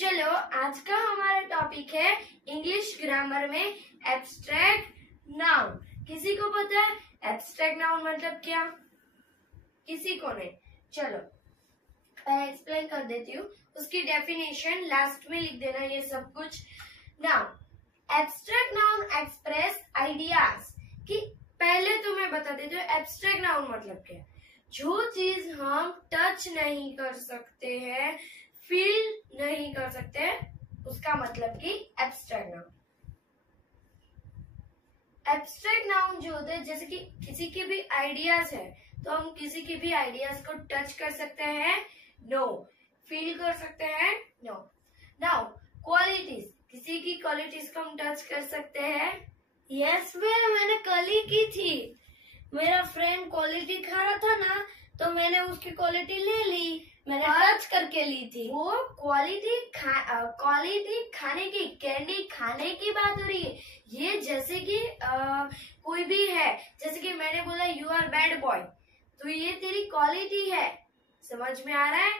चलो आज का हमारा टॉपिक है इंग्लिश ग्रामर में एब्स्ट्रैक्ट नाउन। किसी को पता है एब्स्ट्रैक्ट नाउन मतलब क्या? किसी को नहीं। चलो मैं एक्सप्लेन कर देती हूँ। उसकी डेफिनेशन लास्ट में लिख देना ये सब कुछ। Now abstract noun express ideas. कि पहले तो मैं बता देती हूँ एब्स्ट्रैक्ट नाउन मतलब क्या है। जो चीज हम टच नहीं कर सकते हैं, फील नहीं कर सकते, उसका मतलब कि एब्स्ट्रैक्ट नाउन। एब्स्ट्रैक्ट नाउन जो होते हैं, जैसे कि किसी के भी आइडियाज है तो हम किसी के भी आइडियाज को टच कर सकते हैं, नो। फील कर सकते हैं, नो। नाउ क्वालिटीज, किसी की क्वालिटीज को हम टच कर सकते हैं। यस मैंने कल ही की थी। मेरा फ्रेंड क्वालिटी खा रहा था ना, तो मैंने उसकी क्वालिटी ले ली। मैंने टच करके ली थी। वो क्वालिटी खाने की, कैंडी खाने की बात हो रही है। ये जैसे कि कोई भी है, जैसे कि मैंने बोला यू आर बैड बॉय, तो ये तेरी क्वालिटी है। समझ में आ रहा है?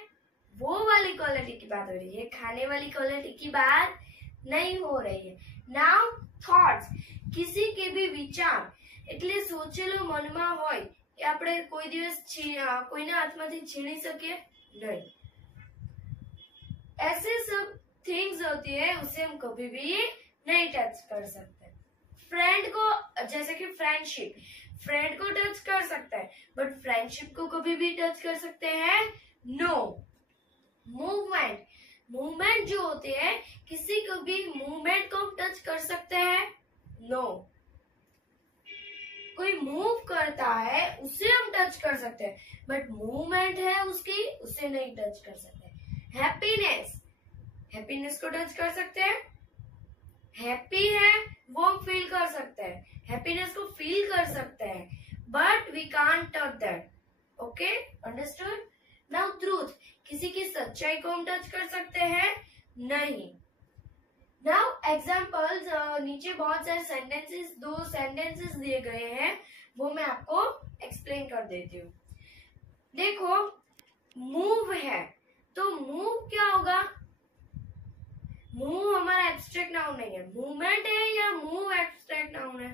वो वाली क्वालिटी की बात हो रही है, खाने वाली क्वालिटी की बात नहीं हो रही है। नाउ थॉट्स, किसी के भी विचार, એટલે સોચેલો મનમાં હોય કે આપણે કોઈ દિવસ કોઈના હાથમાંથી છીણી શકીએ नहीं। ऐसे सब थिंग्स होती है, उसे हम कभी भी नहीं टच कर सकते। फ्रेंड को, जैसे कि फ्रेंडशिप, फ्रेंड को टच कर सकते हैं, बट फ्रेंडशिप को कभी भी टच कर सकते हैं, नो। मूवमेंट, मूवमेंट जो होते हैं, किसी को भी मूवमेंट को टच कर सकते हैं, नो। कोई मूव करता है उसे हम टच कर सकते हैं, बट मूवमेंट है उसकी, उसे नहीं टच कर सकते। हैप्पीनेस, हैप्पीनेस को टच कर सकते हैं। हैप्पी है वो हम फील कर सकते हैं, हैप्पीनेस को फील कर सकते हैं, but we can't touch that. Okay, understood? Now truth, किसी की सच्चाई को हम टच कर सकते हैं, नहीं। नाउ एग्जाम्पल्स, नीचे बहुत सारे सेंटेंसेस, 2 सेंटेंसेस दिए गए हैं, वो मैं आपको एक्सप्लेन कर देती हूँ। देखो, मूव है तो मूव क्या होगा? मूव हमारा एब्स्ट्रैक्ट नाउन नहीं है। मूवमेंट है या मूव एब्स्ट्रैक्ट नाउन है?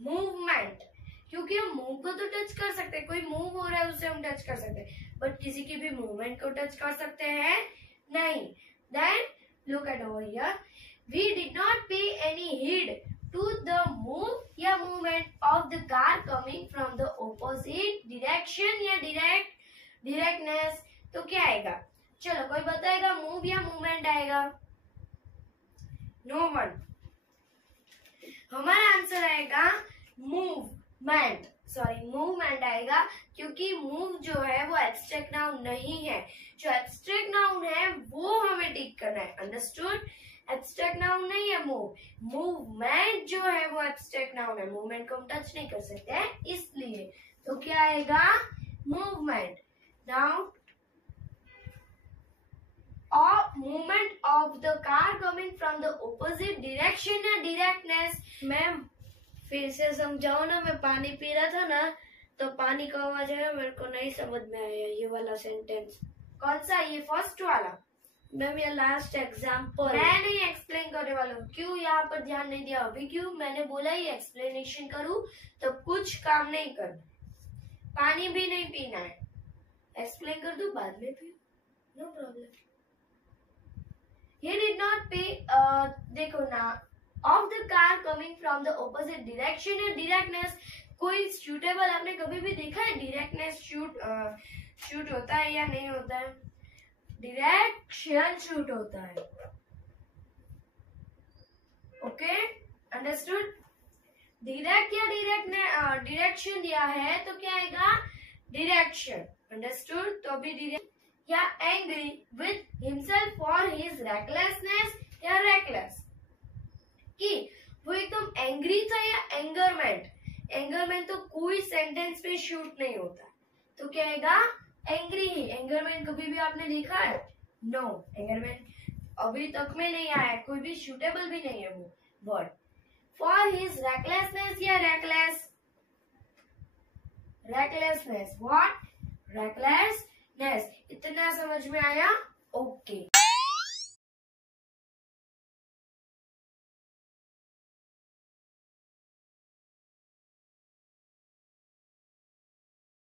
मूवमेंट, क्योंकि हम मूव को तो टच कर सकते हैं, कोई मूव हो रहा है उसे हम टच कर सकते हैं, बट किसी की भी मूवमेंट को टच कर सकते हैं, नहीं। Then look at over here. We did not pay any heed to the move या movement of the car coming from the opposite direction या directness। तो क्या आएगा? चलो कोई बताएगा मूव या मूवमेंट आएगा? No one. हमारा आंसर आएगा मूवमेंट, सॉरी मूवमेंट आएगा, क्योंकि मूव जो है वो एब्स्ट्रैक्ट नाउन नहीं है। जो एब्स्ट्रैक्ट नाउन है वो हमें टिक करना है, अंडरस्टूड? एब्स्ट्रैक्ट नाउन नहीं है मूव। मूवमेंट जो है वो एब्स्ट्रैक्ट नाउन है, मूवमेंट को हम टच नहीं कर सकते हैं, इसलिए। तो क्या आएगा? Movement. Now movement of the car coming from the opposite direction या डायरेक्टनेस। मैम फिर से समझाओ ना, मैं पानी पी रहा था ना, तो पानी का आवाज है, मेरे को नहीं समझ में आया ये वाला सेंटेंस। कौन सा? ये फर्स्ट वाला? मैम ये लास्ट एग्जाम्पल। मैं नहीं एक्सप्लेन करने वाला हूँ। क्यों यहाँ पर ध्यान नहीं दिया अभी? क्यों? मैंने बोला ये एक्सप्लेनेशन करूँ तो कुछ काम नहीं करना, पानी भी नहीं पीना है। एक्सप्लेन कर दूं, बाद में पियो, नो प्रॉब्लम। ये डिड नॉट पे, देखो ना, of the car coming from the opposite direction या डायरेक्टनेस। कोई शूटेबल आपने कभी भी देखा है डायरेक्टनेस शूट होता है या नहीं होता है? डायरेक्शन शूट होता है। Okay, understood? डायरेक्ट या डायरेक्शन दिया है तो क्या आएगा? Direction, understood? तो अभी डायरेक्ट या angry with himself for his recklessness या रेकलेस, कि वो एकदम एंग्री था या एंगरमेंट। एंगरमेंट तो कोई सेंटेंस पे शूट नहीं होता, तो क्या आएगा? Angry he. एंगरमेंट कभी भी आपने देखा है? नो, एंगरमेंट अभी तक में नहीं आया है, कोई भी शूटेबल भी नहीं है वो वर्ड। फॉर हिज रेकलेसनेस या रेकलेस, रेकलेसनेस, व्हाट? रेकलेसनेस। इतना समझ में आया? ओके।